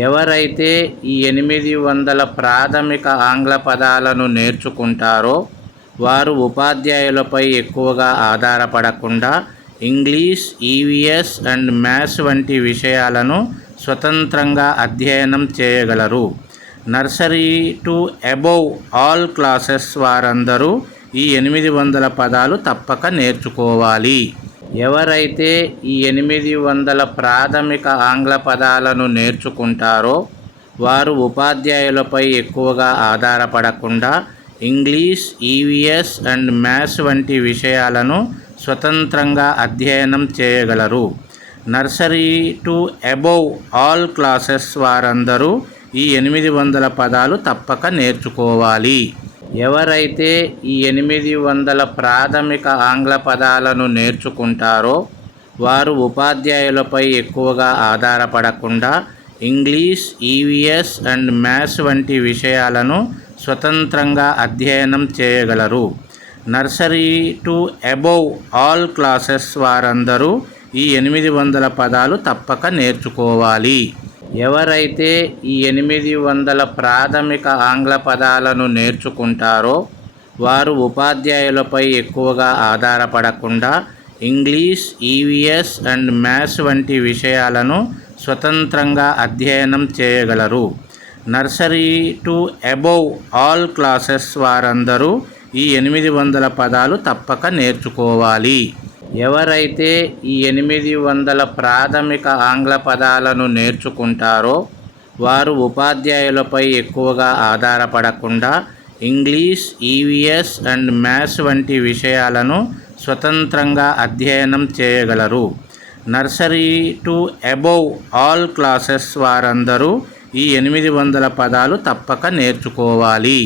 ఎవరైతే ఈ 800 ప్రాథమిక ఆంగ్ల పదాలను నేర్చుకుంటారో వారు ఉపాధ్యాయులపై ఎక్కువగా ఆధారపడకుండా ఇంగ్లీష్, ఈవీఎస్ అండ్ మ్యాథ్స్ వంటి విషయాలను స్వతంత్రంగా అధ్యయనం చేయగలరు. Nursery to above all classes వారందరూ ఈ 800 పదాలు తప్పక నేర్చుకోవాలి. ఎవరైతే ఈ 800 ప్రాథమిక ఆంగ్ల పదాలను నేర్చుకుంటారో వారు ఉపాధ్యాయులపై ఎక్కువగా ఆధారపడకుండా ఇంగ్లీష్, ఈవీఎస్ అండ్ మ్యాథ్స్ వంటి విషయాలను స్వతంత్రంగా అధ్యయనం చేయగలరు. Nursery to above all classes వారందరూ ఈ 800 పదాలు తప్పక నేర్చుకోవాలి. ఎవరైతే ఈ 800 ప్రాథమిక ఆంగ్ల పదాలను నేర్చుకుంటారో వారు ఉపాధ్యాయులపై ఎక్కువగా ఆధారపడకుండా ఇంగ్లీష్, ఈవీఎస్ అండ్ మ్యాథ్స్ వంటి విషయాలను స్వతంత్రంగా అధ్యయనం చేయగలరు. Nursery to above all classes వారందరూ ఈ 800 పదాలు తప్పక నేర్చుకోవాలి. ఎవరైతే ఈ 800 ప్రాథమిక ఆంగ్ల పదాలను నేర్చుకుంటారో వారు ఉపాధ్యాయులపై ఎక్కువగా ఆధారపడకుండా ఇంగ్లీష్, ఈవీఎస్ అండ్ మ్యాథ్స్ వంటి విషయాలను స్వతంత్రంగా అధ్యయనం చేయగలరు. Nursery to above all classes వారందరూ ఈ 800 పదాలు తప్పక నేర్చుకోవాలి. ఎవరైతే ఈ 800 ప్రాథమిక ఆంగ్ల పదాలను నేర్చుకుంటారో వారు ఉపాధ్యాయులపై ఎక్కువగా ఆధారపడకుండా ఇంగ్లీష్, ఈవీఎస్ అండ్ మ్యాథ్స్ వంటి విషయాలను స్వతంత్రంగా అధ్యయనం చేయగలరు. Nursery to above all classes వారందరూ ఈ 800 పదాలు తప్పక నేర్చుకోవాలి.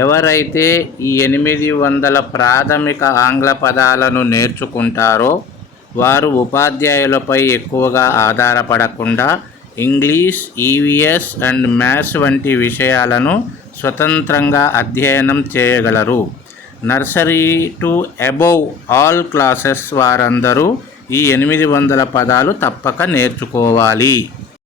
ఎవరైతే ఈ 800 ప్రాథమిక ఆంగ్ల పదాలను నేర్చుకుంటారో వారు ఉపాధ్యాయులపై ఎక్కువగా ఆధారపడకుండా ఇంగ్లీష్, ఈవీఎస్ అండ్ మ్యాథ్స్ వంటి విషయాలను స్వతంత్రంగా అధ్యయనం చేయగలరు. Nursery to above all classes వారందరూ ఈ 800 పదాలు తప్పక నేర్చుకోవాలి.